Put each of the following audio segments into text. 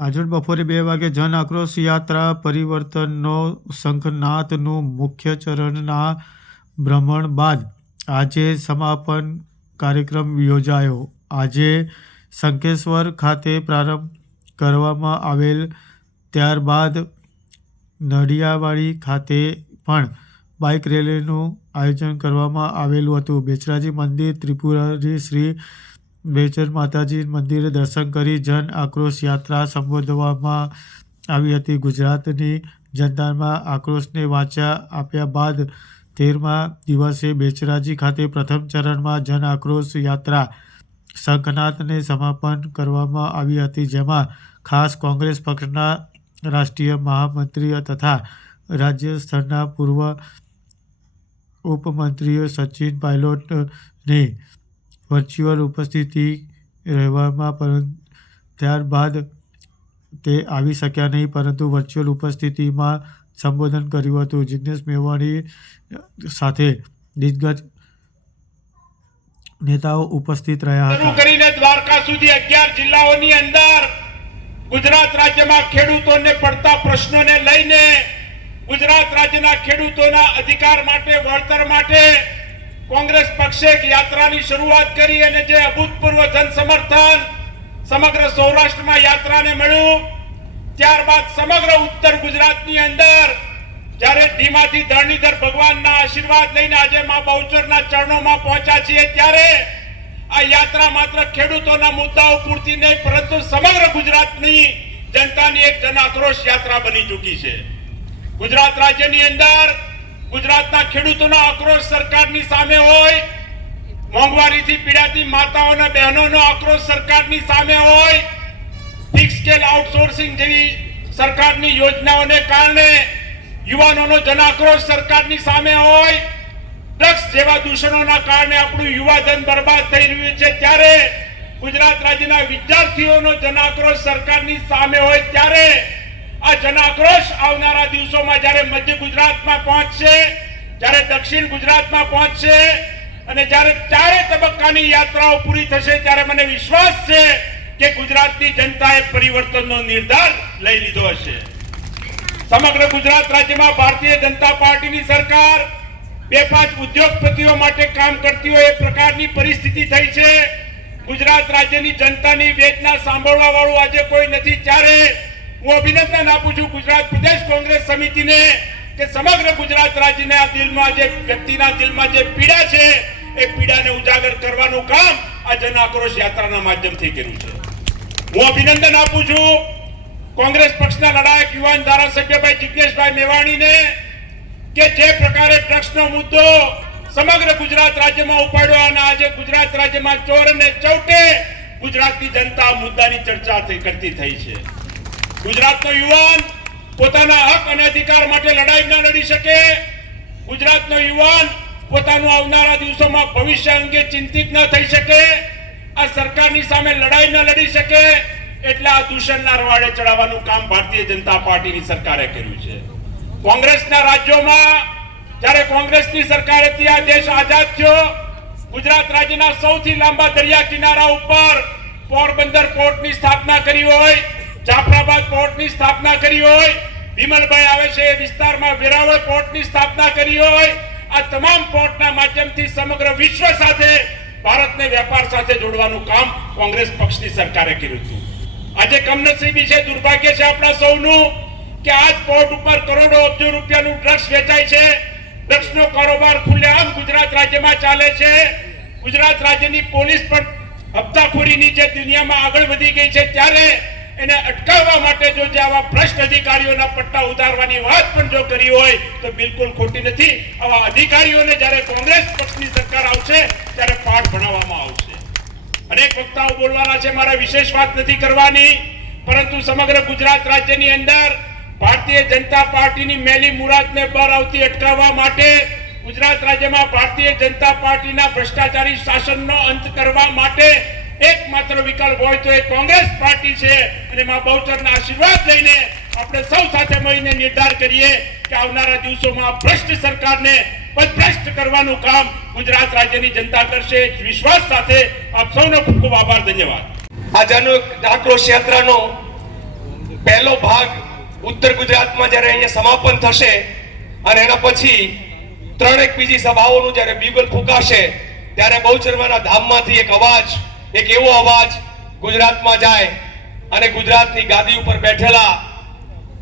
આજરોજ બપોરે બે વાગે જન આક્રોશ યાત્રા પરિવર્તનનો શંખનાથનું મુખ્ય ચરણના ભ્રમણ બાદ આજે સમાપન કાર્યક્રમ યોજાયો. આજે શંકેશ્વર ખાતે પ્રારંભ કરવામાં આવેલ, ત્યારબાદ નડિયાવાડી ખાતે પણ બાઇક રેલીનું આયોજન કરવામાં આવેલું હતું. બેચરાજી મંદિર, ત્રિપુરારી શ્રી બેચર માતાજી મંદિરે દર્શન કરી જન આક્રોશ યાત્રા સંબોધવામાં આવી હતી. ગુજરાતની જનતામાં આક્રોશને વાંચા આપ્યા બાદ તેરમા દિવસે બેચરાજી ખાતે પ્રથમ ચરણમાં જન આક્રોશ યાત્રા શંખનાથને સમાપન કરવામાં આવી હતી, જેમાં ખાસ કોંગ્રેસ પક્ષના રાષ્ટ્રીય મહામંત્રી તથા રાજ્ય સ્તરના પૂર્વ ઉપમંત્રીઓ સચિન પાયલોટની વર્ચ્યુઅલ ઉપસ્થિતિ રહેવામાં પર, ત્યારબાદ તે આવી શક્યા નહીં, પરંતુ વર્ચ્યુઅલ ઉપસ્થિતિમાં સંબોધન કર્યું હતું. જિગ્નેશ મેવાણી સાથે દિગ્ગજ નેતાઓ ઉપસ્થિત રહ્યા હતા. કરીને દ્વારકા સુધી અગિયાર જિલ્લાઓની અંદર ગુજરાત રાજ્યમાં ખેડૂતોને પડતા પ્રશ્નોને લઈને ગુજરાત રાજ્યના ખેડૂતોના અધિકાર માટે, વળતર માટે કોંગ્રેસ પક્ષે એક યાત્રાની શરૂઆત કરી અને જે અભૂતપૂર્વ જન સમર્થન સમગ્ર સૌરાષ્ટ્રમાં યાત્રાને મળ્યું, ત્યારબાદ સમગ્ર ઉત્તર ગુજરાતની અંદર જ્યારે ધીમાથી ધરણીધર ભગવાનના આશીર્વાદ લઈને આજે મા બહુચરના ચરણોમાં પહોંચ્યા છીએ, ત્યારે આ યાત્રા માત્ર ખેડૂતોના મુદ્દાઓ પૂરતી નહીં, પરંતુ સમગ્ર ગુજરાતની જનતાની એક જન આક્રોશ યાત્રા બની ચૂકી છે. ગુજરાત રાજ્યની અંદર ગુજરાતના ખેડૂતોનો આક્રોશ સરકારની સામે હોય, મોંઘવારીથી પીડાતી માતાઓના બહેનોનો આક્રોશ સરકારની સામે હોય ફિક્સ સ્કેલ આઉટસોર્સિંગ જેવી સરકારની યોજનાઓને કારણે યુવાનોનો જનાક્રોશ સરકારની સામે હોય, ડ્રગ્સ જેવા દૂષણોના કારણે આપણું યુવાધન બરબાદ થઈ રહ્યું છે, ત્યારે ગુજરાત રાજ્યના વિદ્યાર્થીઓનો જનાક્રોશ સરકારની સામે હોય, ત્યારે આ જનાક્રોશ આવનારા દિવસોમાં જ્યારે મધ્ય ગુજરાતમાં પહોંચશે, જ્યારે દક્ષિણ ગુજરાતમાં પહોંચશે અને જ્યારે ચારે તબક્કાની યાત્રાઓ પૂરી થશે, ત્યારે મને વિશ્વાસ છે કે ગુજરાતની જનતાએ પરિવર્તનનો નિર્ધાર લઈ લીધો હશે. સમગ્ર ગુજરાત રાજ્યમાં ભારતીય જનતા પાર્ટીની સરકાર બે પાંચ ઉદ્યોગપતિઓ માટે કામ કરતી હોય એ પ્રકારની પરિસ્થિતિ થઈ છે. ગુજરાત રાજ્યની જનતાની વેદના સાંભળવા વાળું આજે કોઈ નથી. ત્યારે હું અભિનંદન આપું છું ગુજરાત પ્રદેશ કોંગ્રેસ સમિતિને કે સમગ્ર ગુજરાત રાજ્યના દિલમાં જે વ્યક્તિના દિલમાં જે પીડા છે, એ પીડાને ઉજાગર કરવાનું કામ આ જન આક્રોશ યાત્રાના માધ્યમથી કર્યું છે. હું અભિનંદન આપું છું કોંગ્રેસ પક્ષના લડાયક યુવાન ધારાસભ્યભાઈ જિજ્ઞેશભાઈ મેવાણીને કે જે પ્રકારે ડ્રગ્સનો મુદ્દો સમગ્ર ગુજરાત રાજ્યમાં ઉપાડ્યો અને આજે ગુજરાત રાજ્યમાં ચોર અને ચૌટે ગુજરાતની જનતા મુદ્દાની ચર્ચા કરતી થઈ છે. ગુજરાતનો યુવાન પોતાના હક અને અધિકાર માટે લડાઈ ન લડી શકે. ગુજરાતનો યુવાન પોતાનું આવનારા દિવસોમાં ભવિષ્ય અંગે ચિંતિત ન થઈ શકે. આ સરકારની સામે લડાઈ ન લડી શકે. એટલે આ દૂષણના રવાડે ચડાવવાનું કામ ભારતીય જનતા પાર્ટીની સરકારે કર્યું છે. કોંગ્રેસના રાજ્યોમાં જ્યારે કોંગ્રેસની સરકાર હતી આ દેશ આઝાદ થયો, ગુજરાત રાજ્યના સૌથી લાંબા દરિયા કિનારા ઉપર પોરબંદર પોર્ટની સ્થાપના કરી હોય જાફરાબાદ પોર્ટની સ્થાપના કરી હોય, વિમલભાઈ આવે છે વિસ્તારમાં વેરાવળ પોર્ટની સ્થાપના કરી હોય, આ તમામ પોર્ટના માધ્યમથી સમગ્ર વિશ્વ સાથે ભારતને વેપાર સાથે જોડવાનું કામ કોંગ્રેસ પક્ષની સરકારે કર્યું હતું. આજે કમનસીબી છે, દુર્ભાગ્ય છે આપણા સૌનું કે આજ પોર્ટ ઉપર કરોડો અબજો રૂપિયાનું ડ્રગ્સ વેચાય છે, ડ્રગ્સનો કારોબાર ખુલ્લેઆમ ગુજરાત રાજ્યમાં ચાલે છે. ગુજરાત રાજ્યની પોલીસ પણ હપ્તાખોરીની જે દુનિયામાં આગળ વધી ગઈ છે, ત્યારે એને અટકાવવા માટે જો જે આવા ભ્રષ્ટ અધિકારીઓના પટ્ટા ઉતારવાની વાત પણ જો કરી હોય, તો બિલકુલ ખોટી નથી. આવા અધિકારીઓને જ્યારે કોંગ્રેસ પક્ષની સરકાર આવશે, ત્યારે પાઠ ભણાવવામાં આવશે. અનેક વક્તાઓ બોલવાના છે, મારે વિશેષ વાત નથી કરવાની. પરંતુ સમગ્ર ગુજરાત રાજ્યની અંદર ભારતીય જનતા પાર્ટીની મેલી મુરાદને બર આવતી અટકાવવા માટે ગુજરાત રાજ્યમાં ભારતીય જનતા પાર્ટીના ભ્રષ્ટાચારી શાસનનો અંત કરવા માટે એકમાત્ર વિકલ્પ હોય તો એ કોંગ્રેસ પાર્ટી છે. અને માં બહુચરના આશીર્વાદ લઈને આપણે સૌ સાથે મળીને નિર્ધાર કરીએ કે આવનારા દિવસોમાં ભ્રષ્ટ સરકારને ભ્રષ્ટ કરવાનું કામ ગુજરાત રાજ્યની જનતા કરશે. વિશ્વાસ સાથે આપ સૌનો ખૂબ ખૂબ આભાર, ધન્યવાદ. આ જન આક્રોશ યાત્રાનો પહેલો ભાગ ઉત્તર ગુજરાતમાં જ્યારે અહીંયા સમાપન થશે અને એના પછી ત્રણેક બીજી સભાઓનું જ્યારે બીગલ ફૂંકાશે, ત્યારે બહુચરવાના ધામમાંથી એક અવાજ એક એવો અવાજ ગુજરાતમાં જાય અને ગુજરાતની ગાદી ઉપર બેઠેલા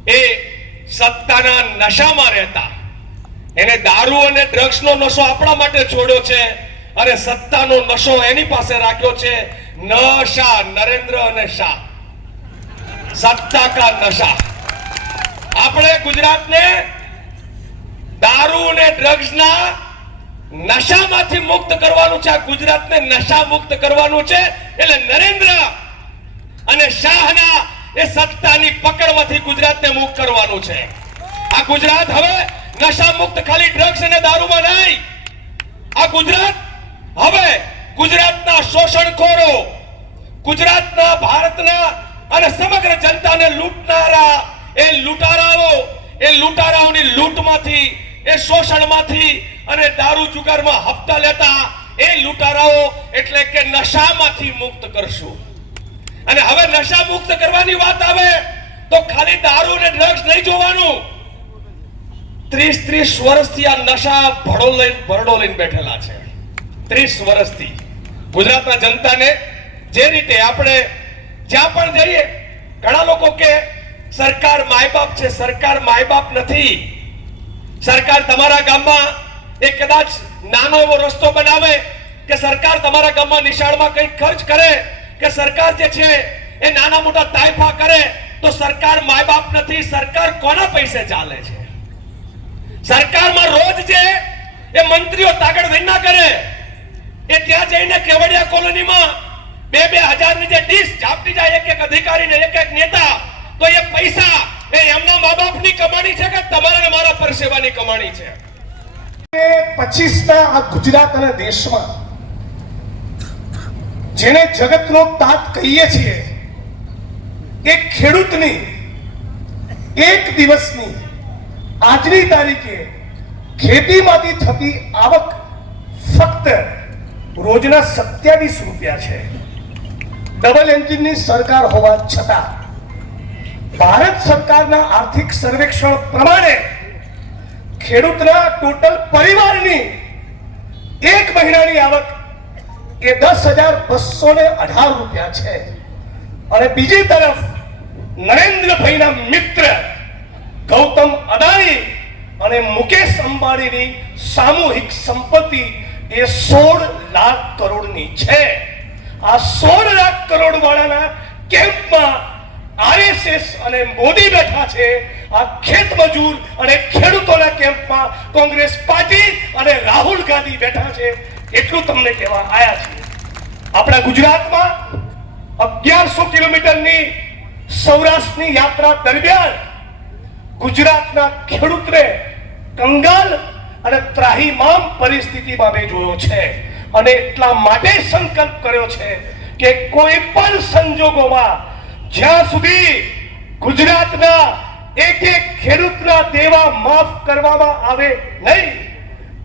એ સત્તાના નશામાં રહેતા. એને દારૂ અને ડ્રગ્સનો નશો આપણા માટે છોડ્યો છે અને સત્તાનો નશો એની પાસે રાખ્યો છે નશા નરેન્દ્ર અને શાહ. સત્તા કા નશા. આપણે ગુજરાતને દારૂ અને ડ્રગ્સના નશામાંથી મુક્ત કરવાનું છે. આ ગુજરાતને નશા મુક્ત કરવાનું છે. એટલે નરેન્દ્ર અને શાહના એ સત્તાની પકડમાંથી ગુજરાતને મુક્ત કરવાનું છે. આ ગુજરાત હવે નશા મુક્ત ખાલી ડ્રગ્સ અને દારૂમાં નહીં. આ ગુજરાત હવે ગુજરાતના શોષણખોરો, ગુજરાતના ભારતના અને સમગ્ર જનતાને લૂંટનારા એ લૂંટારાઓ, એ લૂંટારાઓની લૂંટમાંથી એ શોષણમાંથી અને દારૂ જુગારમાં હપ્તા લેતા એ લૂંટારાઓ એટલે કે નશામાંથી મુક્ત કરશું. અને હવે નશા મુક્ત કરવાની વાત આવે તો ખાલી દારૂ અને ડ્રગ્સ નહીં જોવાનું. ત્રીસ ત્રીસ વર્ષથી આ નશા ભડો લઈને ભરડો લઈને બેઠેલા છે. ત્રીસ વર્ષથી. ગુજરાતના જનતાને જે રીતે આપણે જ્યાં પણ જઈએ, ઘણા લોકો કે સરકાર માય બાપ છે, સરકાર માય બાપ નથી. સરકાર તમારા ગામમાં એક કદાચ નાનો એવો રસ્તો બનાવે કે સરકાર તમારા ગામમાં નિશાળમાં કંઈક ખર્ચ કરે કે સરકાર જે છે એ નાના મોટા તાયફા કરે, તો સરકાર માય બાપ નથી, સરકાર કોના પૈસે ચાલે છે? સરકારમાં રોજ જે એ મંત્રીઓ તાગડ વિના કરે, એ ત્યાં જઈને કેવડિયા કોલોનીમાં બે બે હજારની જે ડીશ ચાપટી જાય, એક એક અધિકારીને, એક એક નેતા, તો એ પૈસા એમના મા બાપની કમાણી છે કે તમારા મારા પરસેવાની કમાણી છે? પચીસના આ ગુજરાત અને દેશમાં જેને જગતનો તાત કહીએ છીએ, એ ખેડૂતની એક દિવસની આજની તારીખે ખેતીમાંથી થતી આવક ફક્ત રોજના સત્યાવીસ રૂપિયા છે. ડબલ એન્જિનની સરકાર હોવા છતાં ભારત સરકારના આર્થિક સર્વેક્ષણ પ્રમાણે ખેડૂતના ટોટલ પરિવારની એક મહિનાની આવક એ દસ હજાર બસો ને અઢાર રૂપિયા છે. અને બીજી તરફ નરેન્દ્રભાઈના મિત્ર ગૌતમ અદાણી અને મુકેશ અંબાણીની સામૂહિક સંપત્તિ એ સોળ લાખ કરોડની છે. આ સોળ લાખ કરોડ વાળાના કેમ્પમાં આરએસએસ અને મોદી બેઠા છે. આ ખેત મજૂર અને ખેડૂતોના કેમ્પમાં કોંગ્રેસ પાર્ટી અને રાહુલ ગાંધી બેઠા છે. એટલું તમને કહેવા આયા છે આપણા ગુજરાતમાં અગિયારસો કિલોમીટરની સૌરાષ્ટ્રની યાત્રા દરમિયાન ગુજરાતના ખેડૂતને કંગાલ અને ત્રાહીમામ પરિસ્થિતિમાં મેં જોયો છે. અને એટલા માટે સંકલ્પ કર્યો છે કે કોઈ પણ સંજોગોમાં જ્યાં સુધી ગુજરાતના એક એક ખેડૂતના દેવા માફ કરવામાં આવે નહીં,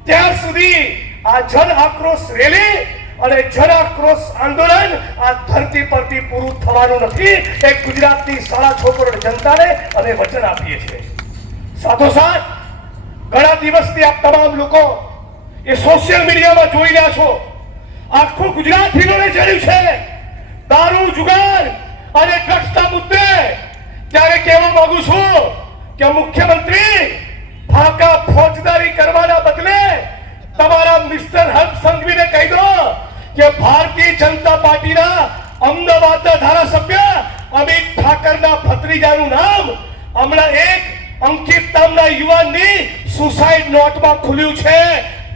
ત્યાં સુધી આ જન આક્રોશ રેલી અને જન આક્રોશ આંદોલન આ ધરતી પરથી પૂરું થવાનું નથી. એ ગુજરાતની શાળા કરોડ જનતાને અમે વચન આપીએ છીએ. સાથોસાથ ઘણા દિવસથી આપ તમામ લોકો એ સોશિયલ મીડિયામાં જોઈ રહ્યા છો. આખું ગુજરાત હિલોને ચડ્યું છે. દારૂ, જુગાર અને ડ્રગ્સના મુદ્દે ત્યારે કહેવા માંગુ છું કે મુખ્યમંત્રી ફાકા ફોજદારી કરવાના બદલે તમારા મિસ્ટર હર્ષ સંઘવીને કહી દો કે ભારતીય જનતા પાર્ટીના અમદાવાદના ધારાસભ્ય અમિત ઠાકરના ભત્રીજાનું નામ હમણાં એક અંકિત નામના યુવાનની સુસાઇડ નોટમાં ખુલ્યું છે.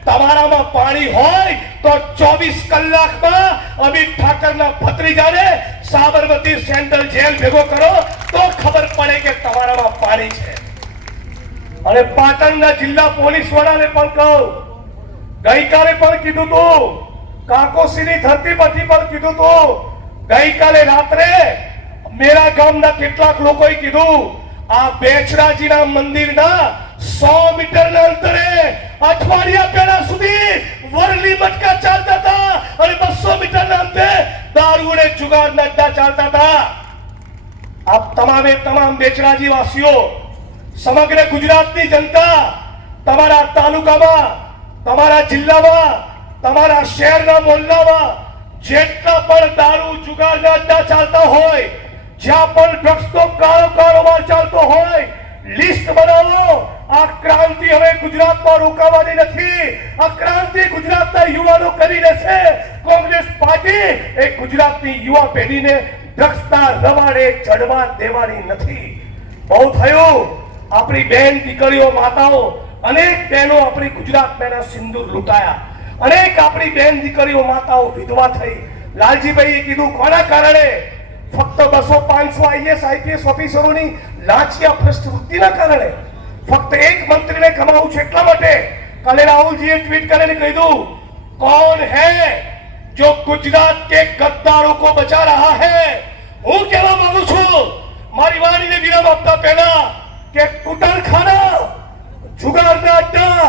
તમારામાં પાણી હોય તો ચોવીસ કલાકમાં અમિત ઠાકરના ભત્રીજાને સાબરમતી સેન્ટ્રલ જેલ ભેગો કરો તો ખબર પડે કે તમારામાં પાણી છે. અને પાટણના જિલ્લા પોલીસ વડાને પણ કહું, ગઈકાલે પણ કીધું તું, કાકોસીની ધરતી પરથી પણ કીધું તું, ગઈકાલે રાત્રે મેરા ગામના કેટલાક લોકોએ કીધું, આ બેચરાજીના મંદિરના સો મીટરના અંતરે અઠવાડિયા પહેલા સુધી વરલી મટકા ચાલતા હતા અને બસો મીટરના અંતે દારૂ જુગાર અડ્ડા ચાલતા હતા આપ તમામે તમામ બેચરાજી વાસીઓ સમગ્ર ગુજરાતની જનતા તમારા તાલુકામાં તમારા જિલ્લામાં તમારા શહેરના મોહલ્લામાં જેટલા પણ દારૂ જુગારના અડ્ડા ચાલતા હોય જ્યાં પણ ડ્રગ્સનો કાળો કારોબાર ચાલતો હોય લિસ્ટ બનાવો આ ક્રાંતિ હવે ગુજરાતમાં રોકાવાની નથી. આ ક્રાંતિ ગુજરાતના યુવાનો કરી લેશે કોંગ્રેસ પાર્ટી એ ગુજરાતની યુવા પેઢીને ડ્રગ્સના રવાડે ચડવા દેવાની નથી. બહુ થયું. આપણી બેન દીકરીઓ, માતાઓ, અનેક બહેનો આપણી ગુજરાત એના સિંદૂર લૂંટાયા. અનેક આપણી બેન દીકરીઓ, માતાઓ વિધવા થઈ. લાલજીભાઈએ કીધું, કોના કારણે? ફક્ત બસો પાંચસો આઈએસ આઈપીએસ ઓફિસરોની લાંચિયા ભ્રષ્ટ વૃત્તિના કારણે? ફક્ત એક મંત્રીને કમાવું છે એટલા માટે કાલે રાહુલજીએ ટ્વીટ કરીને કહ્યું કોણ હે જો ગુજરાત કે ગદ્દારો કો બચા રહા હે? હું કહેવા માંગુ છું, મારી વાણીને વિરામ આપતા પહેલા કે કુટરખાના, જુગારના અડ્ડા,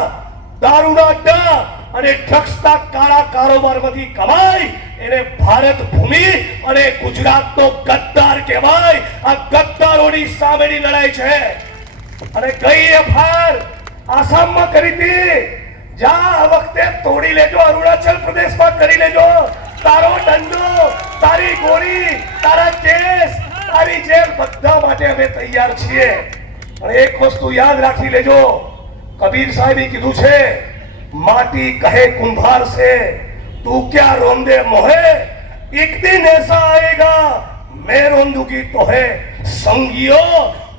દારૂના અડ્ડા અને ડ્રગ્સના કાળા કારોબારમાંથી કમાય, એને ભારત ભૂમિ અને ગુજરાતનો ગદ્દાર કહેવાય. આ ગદ્દારોની સામેની લડાઈ છે. અને કઈ એફઆર આસામમાં કરી હતી. જ્યાં આ વખતે તોડી લેજો, અરુણાચલ પ્રદેશમાં કરી લેજો. તારો દંડો, તારી ગોળી, તારા કેસ, તારી જેલ, બધા માટે અમે તૈયાર છીએ. પણ એક વસ્તુ યાદ રાખી લેજો. કબીર સાહેબે કીધું છે, માટી કહે કુંભાર સે તું ક્યાં રોંદે મોહે? એક દિન એસા આયેગા, મેં રોંદુગી તો હે સંગીઓ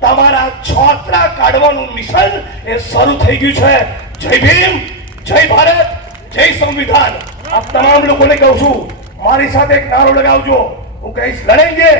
તમારા છોતરા કાઢવાનું મિશન એ શરૂ થઈ ગયું છે. જય ભીમ, જય ભારત, જય સંવિધાન. આ તમામ લોકોને કહું છું, મારી સાથે એક નારો લગાવજો. હું કહીશ લડેંગે